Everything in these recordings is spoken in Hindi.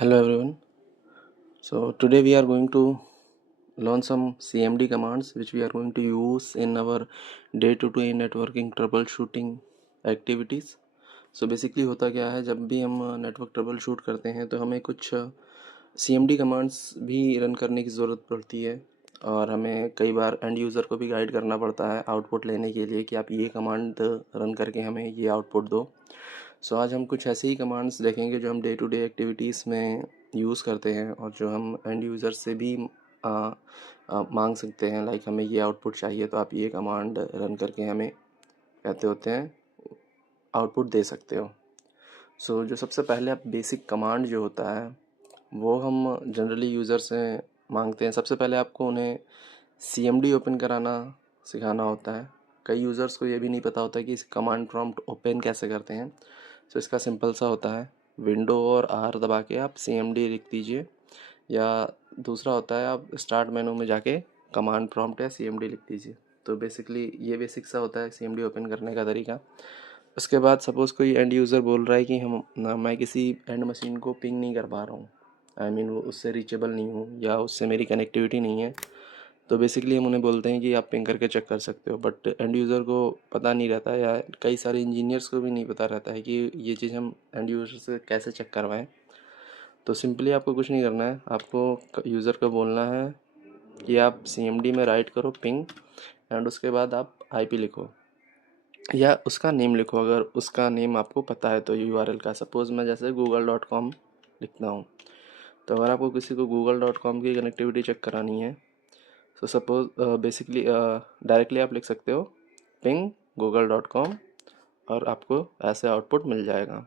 Hello everyone. So today we are going to learn some CMD commands which we are going to use in our day-to-day networking troubleshooting activities. So basically होता क्या है, जब भी हम नेटवर्क ट्रबल शूट करते हैं तो हमें कुछ CMD कमांड्स भी रन करने की ज़रूरत पड़ती है और हमें कई बार एंड यूज़र को भी गाइड करना पड़ता है आउटपुट लेने के लिए कि आप ये कमांड रन करके हमें ये आउटपुट दो। सो आज हम कुछ ऐसे ही कमांड्स देखेंगे जो हम डे टू डे एक्टिविटीज़ में यूज़ करते हैं और जो हम एंड यूज़र से भी मांग सकते हैं। लाइक हमें ये आउटपुट चाहिए तो आप ये कमांड रन करके हमें कहते होते हैं आउटपुट दे सकते हो। सो जो सबसे पहले आप बेसिक कमांड जो होता है वो हम जनरली यूज़र से मांगते हैं। सबसे पहले आपको उन्हें CMD ओपन कराना सिखाना होता है। कई यूज़र्स को ये भी नहीं पता होता कि इस कमांड प्रॉम्प्ट ओपन कैसे करते हैं। सो इसका सिंपल सा होता है, विंडो और R दबा के आप CMD लिख दीजिए, या दूसरा होता है आप स्टार्ट मेनू में जाके कमांड प्रॉम्प्ट या CMD लिख दीजिए। तो बेसिकली ये बेसिक सा होता है CMD ओपन करने का तरीका। उसके बाद सपोज़ कोई एंड यूज़र बोल रहा है कि मैं किसी एंड मशीन को पिंग नहीं कर पा रहा हूँ, आई मीन वो उससे रीचेबल नहीं हूँ या उससे मेरी कनेक्टिविटी नहीं है, तो बेसिकली हम उन्हें बोलते हैं कि आप पिंग करके चेक कर सकते हो। बट एंड यूज़र को पता नहीं रहता है या कई सारे इंजीनियर्स को भी नहीं पता रहता है कि ये चीज़ हम एंड यूज़र से कैसे चेक करवाएं। तो सिंपली आपको कुछ नहीं करना है, आपको यूज़र को बोलना है कि आप CMD में राइट करो पिंग एंड उसके बाद आप IP लिखो या उसका नेम लिखो, अगर उसका नेम आपको पता है तो URL का। सपोज़ मैं जैसे google.com लिखता हूँ, तो अगर आपको किसी को google.com की कनेक्टिविटी चेक करानी है तो सपोज़ बेसिकली डायरेक्टली आप लिख सकते हो पिंग google.com और आपको ऐसे आउटपुट मिल जाएगा,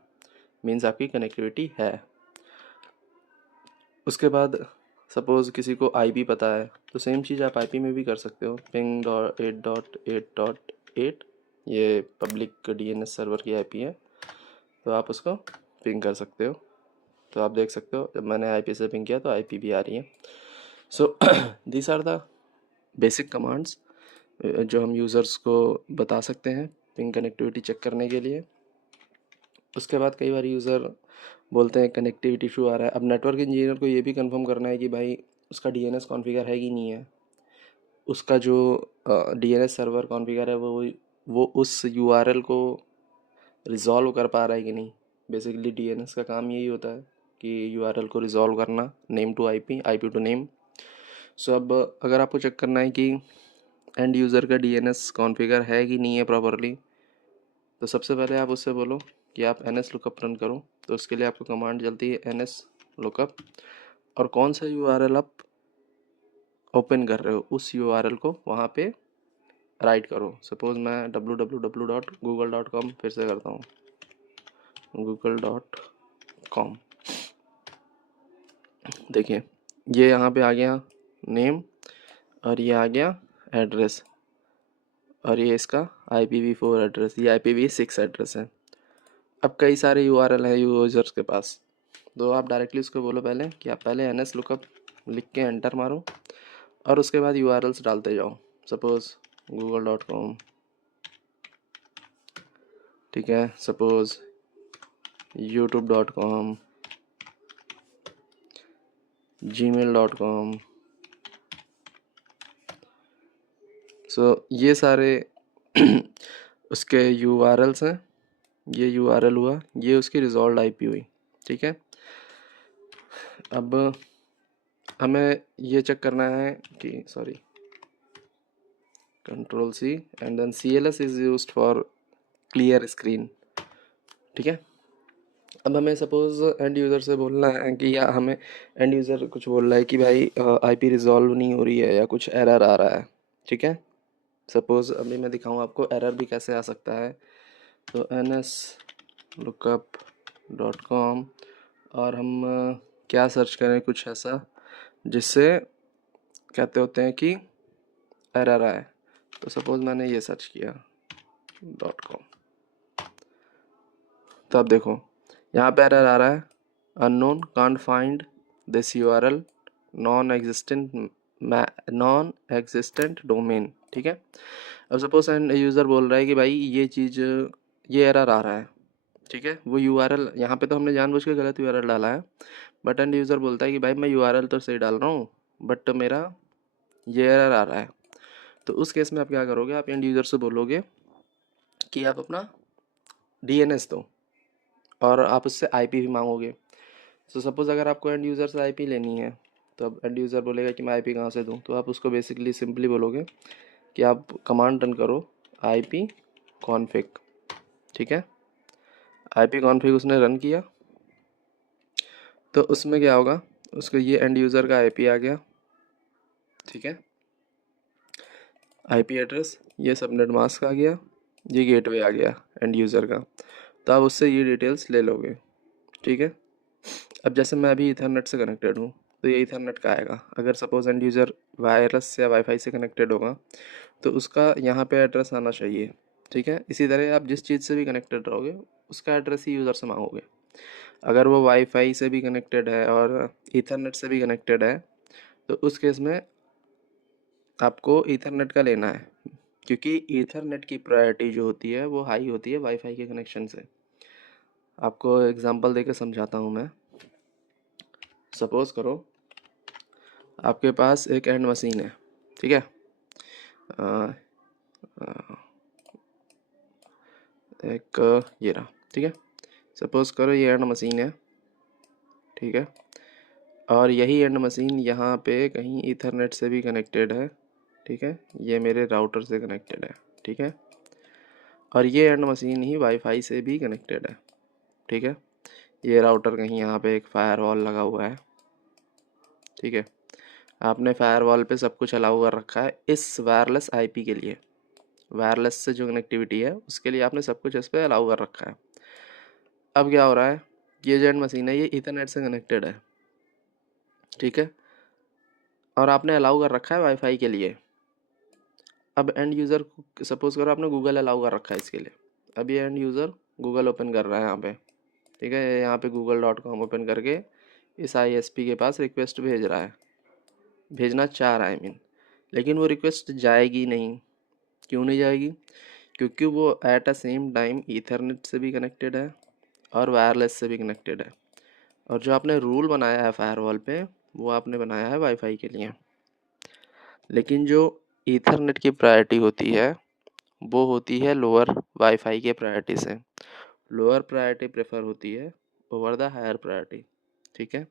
मीन्स आपकी कनेक्टिविटी है। उसके बाद सपोज़ किसी को IP पता है तो सेम चीज़ आप IP में भी कर सकते हो, ping.8.8.8 ये पब्लिक DNS सर्वर की IP है, तो आप उसको पिंग कर सकते हो। तो आप देख सकते हो जब मैंने IP से पिंग किया तो IP भी आ रही है। So these are the basic commands जो हम यूज़र्स को बता सकते हैं पिंग कनेक्टिविटी चेक करने के लिए। उसके बाद कई बार यूज़र बोलते हैं कनेक्टिविटी इशू आ रहा है। अब नेटवर्क इंजीनियर को ये भी कंफर्म करना है कि भाई उसका DNS कॉन्फ़िगर है कि नहीं है, उसका जो DNS सर्वर कॉन्फ़िगर है वो उस URL को रिज़ॉल्व कर पा रहा है कि नहीं। बेसिकली DNS का काम यही होता है कि URL को रिज़ॉल्व करना, name to IP, IP to name. So अब अगर आपको चेक करना है कि एंड यूज़र का DNS कॉन्फ़िगर है कि नहीं है प्रॉपरली, तो सबसे पहले आप उससे बोलो कि आप NS लुकअप रन करो। तो उसके लिए आपको कमांड चलती है NS लुकअप, और कौन सा URL आप ओपन कर रहे हो उस URL को वहाँ पे राइट करो। सपोज़ मैं www.google.com फिर से करता हूँ, google.com। देखिए ये यहाँ पे आ गया नेम और ये आ गया एड्रेस और ये इसका IPv4 एड्रेस, ये IPv6 एड्रेस है। अब कई सारे URL है यूजर्स के पास, तो आप डायरेक्टली उसको बोलो पहले कि आप पहले NS लुकअप लिख के एंटर मारो और उसके बाद URLs डालते जाओ। सपोज़ google.com, ठीक है, सपोज़ youtube.com, gmail.com। सो ये सारे उसके URLs हैं। ये URL हुआ, ये उसकी रिजॉल्व IP हुई, ठीक है। अब हमें ये चेक करना है कि Ctrl+C and then CLS is used for clear screen, ठीक है। अब हमें सपोज़ एंड यूज़र से बोलना है कि या हमें एंड यूज़र कुछ बोल रहा है कि भाई IP रिजॉल्व नहीं हो रही है या कुछ एरर आ रहा है, ठीक है। सपोज़ अभी मैं दिखाऊँ आपको एरर भी कैसे आ सकता है। तो nslookup.com और हम क्या सर्च करें, कुछ ऐसा जिससे कहते होते हैं कि एरर आए। तो सपोज़ मैंने ये सर्च किया .com, तो अब देखो यहाँ पे एरर आ रहा है, unknown can't find this URL, non existent domain, ठीक है। अब सपोज एंड यूज़र बोल रहा है कि भाई ये चीज़ ये एरर आ रहा है, ठीक है। वो यूआरएल यहाँ पे तो हमने जानबूझ के गलत यूआरएल डाला है, बट एंड यूज़र बोलता है कि भाई मैं यूआरएल तो सही डाल रहा हूँ बट मेरा ये एरर आ रहा है। तो उस केस में आप क्या करोगे, आप एंड यूज़र से बोलोगे कि आप अपना डीएनएस दो और आप उससे आईपी भी मांगोगे। तो सपोज़ अगर आपको एंड यूज़र से आईपी लेनी है तो अब एंड यूज़र बोलेगा कि मैं आईपी कहाँ से दूँ, तो आप उसको बेसिकली सिंपली बोलोगे कि आप कमांड रन करो IP कॉन्फ़िग। ठीक है, IP कॉन्फ़िग उसने रन किया तो उसमें क्या होगा, उसको ये एंड यूज़र का IP आ गया। ठीक है, IP एड्रेस, ये सबनेट मास्क आ गया, ये गेटवे आ गया एंड यूज़र का। तो आप उससे ये डिटेल्स ले लोगे। ठीक है, अब जैसे मैं अभी इथरनेट से कनेक्टेड हूँ तो ये इथरनेट का आएगा। अगर सपोज़ एंड यूज़र वायरलेस या वाईफाई से कनेक्टेड होगा तो उसका यहाँ पे एड्रेस आना चाहिए। ठीक है, इसी तरह आप जिस चीज़ से भी कनेक्टेड रहोगे उसका एड्रेस ही यूज़र से मांगोगे। अगर वो वाईफाई से भी कनेक्टेड है और ईथरनेट से भी कनेक्टेड है तो उस केस में आपको ईथरनेट का लेना है, क्योंकि ईथरनेट की प्रायोरिटी जो होती है वो हाई होती है वाईफाई के कनेक्शन से। आपको एग्जांपल देके समझाता हूँ मैं। सपोज़ करो आपके पास एक एंड मशीन है। ठीक है, अ, अ, एक ये रहा। ठीक है, सपोज़ करो ये एंड मशीन है। ठीक है, और यही एंड मशीन यहाँ पे कहीं ईथरनेट से भी कनेक्टेड है। ठीक है, ये मेरे राउटर से कनेक्टेड है। ठीक है, और ये एंड मशीन ही वाईफाई से भी कनेक्टेड है। ठीक है, ये राउटर कहीं यहाँ पे एक फायरवॉल लगा हुआ है। ठीक है, आपने फायरवॉल पे सब कुछ अलाउ कर रखा है इस वायरलेस आईपी के लिए। वायरलेस से जो कनेक्टिविटी है उसके लिए आपने सब कुछ इस पर अलाउ कर रखा है। अब क्या हो रहा है, ये जो एंड मशीन है ये ईथरनेट से कनेक्टेड है। ठीक है, और आपने अलाउ कर रखा है वाईफाई के लिए। अब एंड यूज़र को सपोज़ करो आपने गूगल अलाउ कर रखा है इसके लिए। अब ये एंड यूज़र गूगल ओपन कर रहा है यहाँ पे। ठीक है, यहाँ पे google.com ओपन करके इस ISP के पास रिक्वेस्ट भेज रहा है, भेजना चाह रहा है मीन। लेकिन वो रिक्वेस्ट जाएगी नहीं। क्यों नहीं जाएगी, क्योंकि वो at a same time Ethernet से भी कनेक्टेड है और वायरलेस से भी कनेक्टेड है। और जो आपने रूल बनाया है फायरवॉल पे वो आपने बनाया है वाईफाई के लिए। लेकिन जो ईथरनेट की प्रायोरिटी होती है वो होती है लोअर वाईफाई के प्रायोरिटी से। लोअर प्रायोरिटी प्रेफर होती है ओवर द हायर प्रायोरिटी। ठीक है,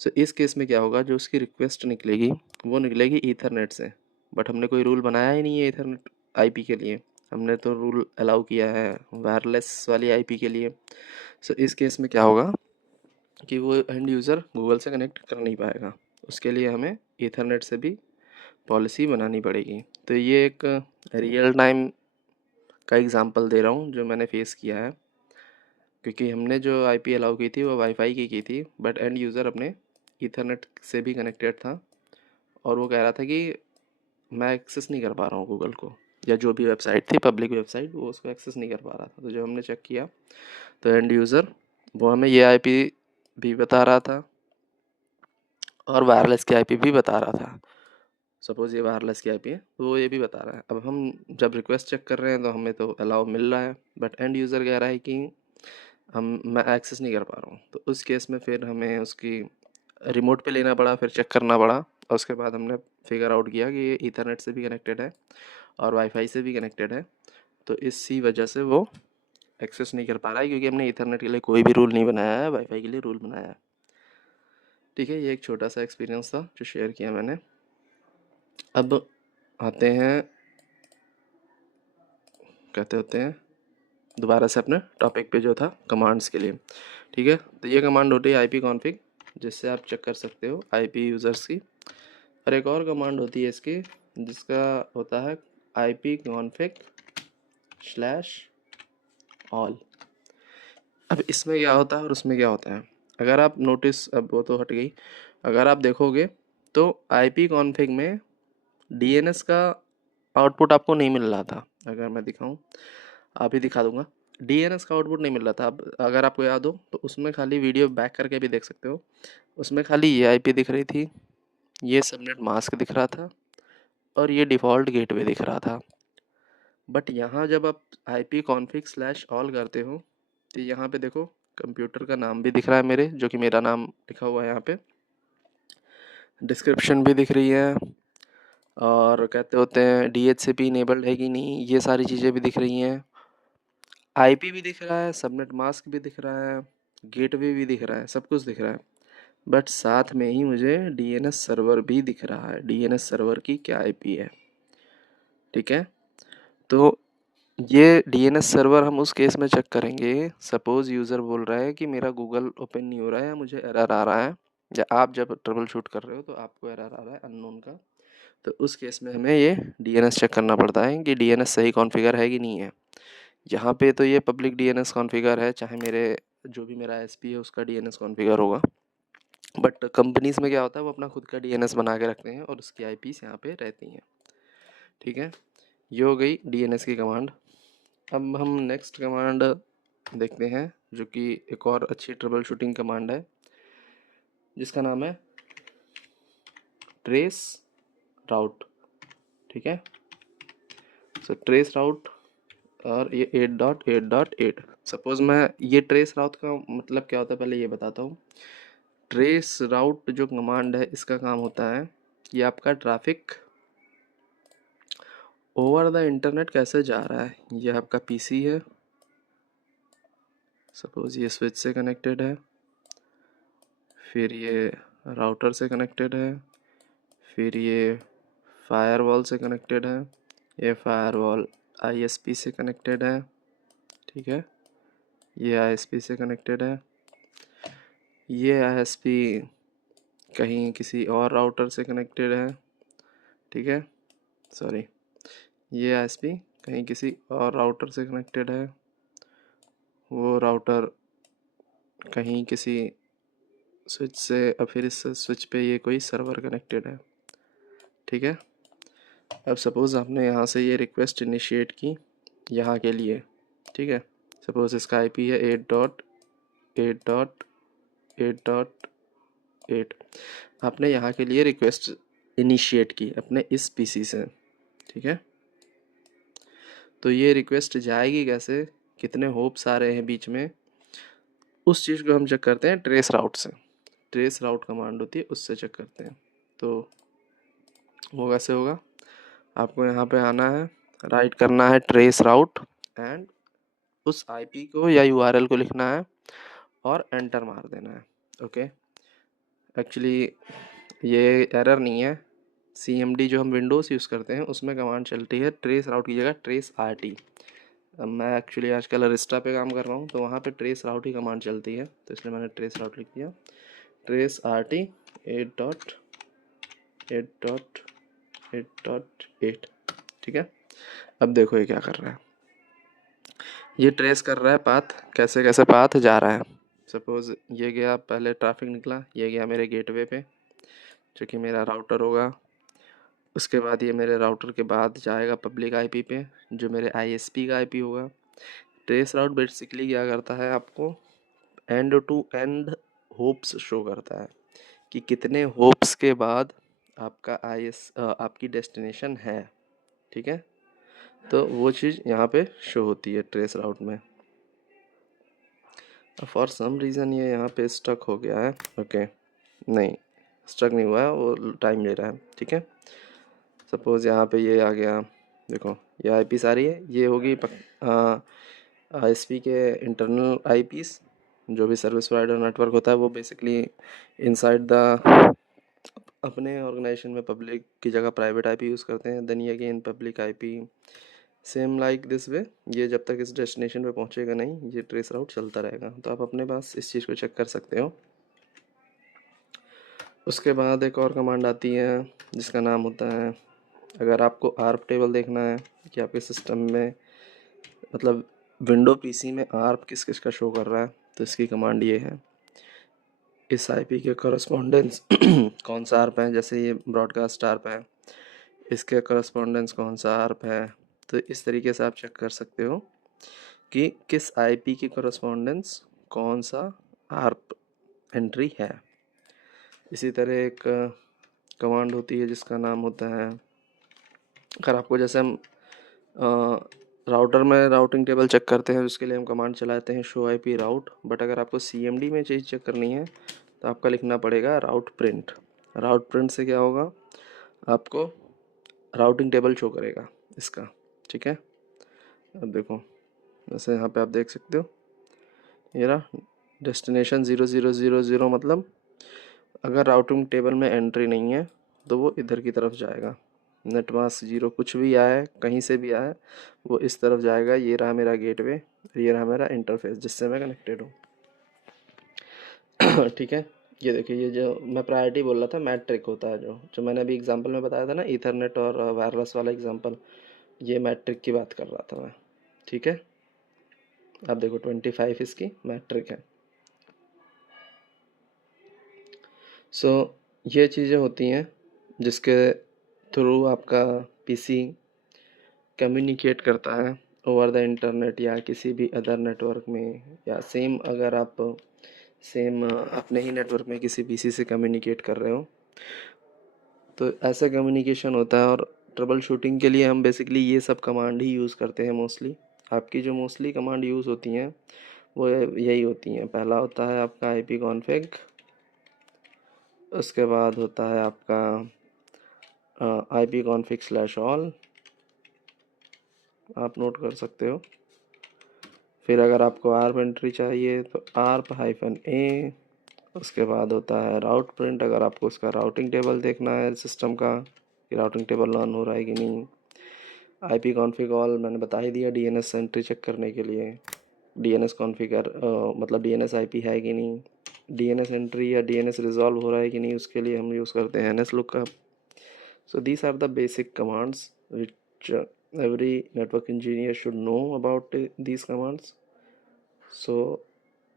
सो इस केस में क्या होगा, जो उसकी रिक्वेस्ट निकलेगी वो निकलेगी ईथरनेट से। बट हमने कोई रूल बनाया ही नहीं है ईथरनेट आईपी के लिए, हमने तो रूल अलाउ किया है वायरलेस वाली आईपी के लिए। सो इस केस में क्या होगा कि वो एंड यूज़र गूगल से कनेक्ट कर नहीं पाएगा। उसके लिए हमें ईथरनेट से भी पॉलिसी बनानी पड़ेगी। तो ये एक रियल टाइम का एग्ज़ाम्पल दे रहा हूँ जो मैंने फेस किया है, क्योंकि हमने जो आईपी अलाउ की थी वो वाईफाई की थी, बट एंड यूज़र अपने ईथरनेट से भी कनेक्टेड था और वो कह रहा था कि मैं एक्सेस नहीं कर पा रहा हूँ गूगल को, या जो भी वेबसाइट थी पब्लिक वेबसाइट वो उसको एक्सेस नहीं कर पा रहा था। तो जब हमने चेक किया तो एंड यूज़र वो हमें ये आईपी भी बता रहा था और वायरलेस की आईपी भी बता रहा था। सपोज़ ये वायरलेस की आईपी है तो वो ये भी बता रहा है। अब हम जब रिक्वेस्ट चेक कर रहे हैं तो हमें तो अलाउ मिल रहा है, बट एंड यूज़र कह रहा है कि मैं एक्सेस नहीं कर पा रहा हूँ। तो उस केस में फिर हमें उसकी रिमोट पे लेना पड़ा, फिर चेक करना पड़ा और उसके बाद हमने फिगर आउट किया कि ये ईथरनेट से भी कनेक्टेड है और वाईफाई से भी कनेक्टेड है। तो इसी वजह से वो एक्सेस नहीं कर पा रहा है, क्योंकि हमने ईथरनेट के लिए कोई भी रूल नहीं बनाया है, वाईफाई के लिए रूल बनाया है। ठीक है, ये एक छोटा सा एक्सपीरियंस था जो शेयर किया मैंने। अब आते हैं, कहते होते हैं दोबारा से अपने टॉपिक पे जो था कमांड्स के लिए। ठीक है, तो ये कमांड होती है IP कॉन्फ़िग, जिससे आप चेक कर सकते हो IP यूज़र्स की। और एक और कमांड होती है इसकी जिसका होता है IP कॉन्फ़िग /all। अब इसमें क्या होता है और उसमें क्या होता है, अगर आप नोटिस, अब वो तो हट गई, अगर आप देखोगे तो IP कॉन्फ़िग में DNS का आउटपुट आपको नहीं मिल रहा था। अगर मैं दिखाऊं, आप ही दिखा दूंगा, DNS का आउटपुट नहीं मिल रहा था। अब अगर आपको याद हो तो उसमें खाली वीडियो बैक करके भी देख सकते हो, उसमें खाली ये IP दिख रही थी, ये सबनेट मास्क दिख रहा था और ये डिफ़ॉल्ट गेटवे दिख रहा था। बट यहाँ जब आप IP कॉन्फ़िग /all करते हो तो यहाँ पे देखो कंप्यूटर का नाम भी दिख रहा है मेरे, जो कि मेरा नाम लिखा हुआ है यहाँ पे, डिस्क्रिप्शन भी दिख रही है, और कहते होते हैं DHCP इनेबल्ड है कि नहीं, ये सारी चीज़ें भी दिख रही हैं, IP भी दिख रहा है, सबनेट मास्क भी दिख रहा है, गेटवे भी दिख रहा है, सब कुछ दिख रहा है। बट साथ में ही मुझे DNS सर्वर भी दिख रहा है, DNS सर्वर की क्या IP है। ठीक है, तो ये DNS सर्वर हम उस केस में चेक करेंगे, सपोज यूज़र बोल रहा है कि मेरा गूगल ओपन नहीं हो रहा है, मुझे एरर आ रहा है, या आप जब ट्रबल शूट कर रहे हो तो आपको एरर आ रहा है अननोन का, तो उस केस में हमें ये DNS चेक करना पड़ता है कि DNS सही कॉन्फ़िगर है कि नहीं है। यहाँ पे तो ये पब्लिक DNS कॉन्फ़िगर है, चाहे मेरे जो भी मेरा ISP है उसका DNS कॉन्फ़िगर होगा, बट कंपनीज में क्या होता है वो अपना खुद का DNS बना के रखते हैं और उसकी IPs यहाँ पे रहती हैं। ठीक है, ये हो गई DNS की कमांड। अब हम नेक्स्ट कमांड देखते हैं, जो कि एक और अच्छी ट्रबल शूटिंग कमांड है, जिसका नाम है ट्रेस राउट। ठीक है, सो ट्रेस राउट, और ये 8.8.8। सपोज मैं ये ट्रेस राउट का मतलब क्या होता है पहले ये बताता हूँ। ट्रेस राउट जो कमांड है इसका काम होता है कि आपका ट्रैफिक ओवर द इंटरनेट कैसे जा रहा है। ये आपका PC है, सपोज ये स्विच से कनेक्टेड है, फिर ये राउटर से कनेक्टेड है, फिर ये फायरवॉल से कनेक्टेड है, ये फायरवॉल ISP से कनेक्टेड है। ठीक है, ये ISP से कनेक्टेड है, ये ISP कहीं किसी और राउटर से कनेक्टेड है। ठीक है, सॉरी, ये ISP कहीं किसी और राउटर से कनेक्टेड है, वो राउटर कहीं किसी स्विच से, और फिर इस स्विच पे ये कोई सर्वर कनेक्टेड है। ठीक है, अब सपोज़ आपने यहाँ से ये रिक्वेस्ट इनिशिएट की यहाँ के लिए। ठीक है, सपोज़ इसका IP है 8.8.8.8। आपने यहाँ के लिए रिक्वेस्ट इनिशिएट की अपने इस PC से। ठीक है, तो ये रिक्वेस्ट जाएगी कैसे, कितने होप्स आ रहे हैं बीच में, उस चीज़ को हम चेक करते हैं ट्रेस राउट से। ट्रेस राउट कमांड होती है, उससे चेक करते हैं। तो वो कैसे होगा, आपको यहाँ पे आना है, राइट करना है ट्रेस राउट, एंड उस IP को या URL को लिखना है और एंटर मार देना है। ओके, एक्चुअली ये एरर नहीं है, CMD जो हम विंडोज़ यूज़ करते हैं उसमें कमांड चलती है ट्रेस राउट की जगह ट्रेस RT। अब मैं एक्चुअली आजकल अरिस्टा पे काम कर रहा हूँ, तो वहाँ पे ट्रेस राउट ही कमांड चलती है, तो इसलिए मैंने ट्रेस राउट लिख दिया, ट्रेस RT 8.8.8.8। ठीक है, अब देखो ये क्या कर रहा है, ये ट्रेस कर रहा है पाथ, कैसे कैसे पाथ जा रहा है। सपोज़ ये गया, पहले ट्रैफिक निकला, ये गया मेरे गेटवे पे जो कि मेरा राउटर होगा, उसके बाद ये मेरे राउटर के बाद जाएगा पब्लिक IP पे जो मेरे ISP का IP होगा। ट्रेस राउट बेसिकली क्या करता है, आपको end to end hops show करता है कि कितने होप्स के बाद आपका आपकी डेस्टिनेशन है। ठीक है, तो वो चीज़ यहाँ पे शो होती है ट्रेस राउट में। फॉर सम रीज़न ये यहाँ पे स्टक हो गया है। ओके, नहीं स्टक नहीं हुआ है, वो टाइम ले रहा है। ठीक है, सपोज़ यहाँ पे ये आ गया, देखो ये IP सारी है, ये होगी ISP के इंटरनल IPs, जो भी सर्विस प्रोवाइडर नेटवर्क होता है वो बेसिकली इनसाइड द अपने ऑर्गेनाइजेशन में पब्लिक की जगह प्राइवेट IP यूज़ करते हैं। देन ये again public IP, same like this way, ये जब तक इस डेस्टिनेशन पे पहुंचेगा नहीं, ये ट्रेस राउट चलता रहेगा। तो आप अपने पास इस चीज़ को चेक कर सकते हो। उसके बाद एक और कमांड आती है जिसका नाम होता है, अगर आपको ARP टेबल देखना है कि आपके सिस्टम में, मतलब विंडो PC में ARP किस किस का शो कर रहा है, तो इसकी कमांड ये है, इस IP के करस्पॉन्डेंस कौन सा ARP है, जैसे ये ब्रॉडकास्ट ARP है, इसके करस्पॉन्डेंस कौन सा ARP है। तो इस तरीके से आप चेक कर सकते हो कि किस IP की करस्पॉन्डेंस कौन सा ARP एंट्री है। इसी तरह एक कमांड होती है जिसका नाम होता है, अगर आपको जैसे हम राउटर में राउटिंग टेबल चेक करते हैं, उसके लिए हम कमांड चलाते हैं show I P route. But अगर आपको CMD में चीज़ चेक करनी है तो आपका लिखना पड़ेगा राउट प्रिंट। राउट प्रिंट से क्या होगा, आपको राउटिंग टेबल शो करेगा इसका, ठीक है। अब देखो, जैसे यहाँ पे आप देख सकते हो, ये रहा डेस्टिनेशन 0000, मतलब अगर राउटिंग टेबल में एंट्री नहीं है तो वो इधर की तरफ जाएगा। नेट मास्क 0 कुछ भी आए, कहीं से भी आए, वो इस तरफ जाएगा। ये रहा मेरा गेटवे, ये रहा मेरा इंटरफेस जिससे मैं कनेक्टेड हूँ। ठीक है। ये देखिए, ये जो मैं प्रायोरिटी बोल रहा था, मैट्रिक होता है जो मैंने अभी एग्जांपल में बताया था ना, ईथरनेट और वायरलेस वाला एग्जांपल, ये मैट्रिक की बात कर रहा था मैं, ठीक है। अब देखो 25 इसकी मैट्रिक है। सो ये चीज़ें होती हैं जिसके थ्रू आपका पीसी कम्युनिकेट करता है ओवर द इंटरनेट या किसी भी अदर नेटवर्क में, या सेम अगर आप अपने ही नेटवर्क में किसी पीसी से कम्युनिकेट कर रहे हो तो ऐसा कम्युनिकेशन होता है। और ट्रबल शूटिंग के लिए हम बेसिकली ये सब कमांड ही यूज़ करते हैं मोस्टली। आपकी जो मोस्टली कमांड यूज़ होती हैं वो यही होती हैं। पहला होता है आपका IP कॉन्फ़िग, उसके बाद होता है आपका IP config/all, आप नोट कर सकते हो। फिर अगर आपको ARP एंट्री चाहिए तो ARP-A। उसके बाद होता है राउट प्रिंट, अगर आपको उसका राउटिंग टेबल देखना है सिस्टम का कि राउटिंग टेबल रन हो रहा है कि नहीं। IP कॉन्फ़िग ऑल मैंने बता ही दिया, DNS एंट्री चेक करने के लिए। DNS कॉन्फ़िगर मतलब DNS IP है कि नहीं, DNS एंट्री या DNS रिजॉल्व हो रहा है कि नहीं, उसके लिए हम यूज़ करते हैं NS lookup। So these are the basic commands which every network engineer should know about these commands, so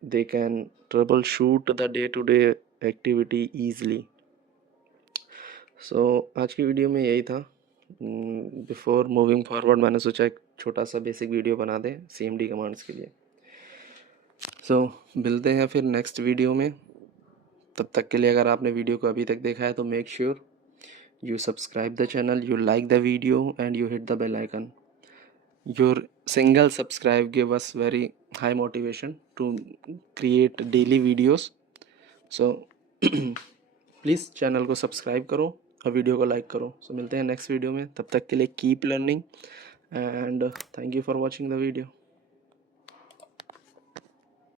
they can troubleshoot the day-to-day activity easily. So आज की वीडियो में यही था। बिफोर मूविंग फॉरवर्ड मैंने सोचा एक छोटा सा बेसिक वीडियो बना दें CMD कमांड्स के लिए। सो मिलते हैं फिर नेक्स्ट वीडियो में। तब तक के लिए अगर आपने वीडियो को अभी तक देखा है तो make sure you subscribe the channel, you like the video, and you hit the bell icon. Your single subscribe give us very high motivation to create daily videos. So please channel को सब्सक्राइब करो और वीडियो को लाइक करो। सो मिलते हैं नेक्स्ट वीडियो में, तब तक के लिए keep learning and thank you for watching the video.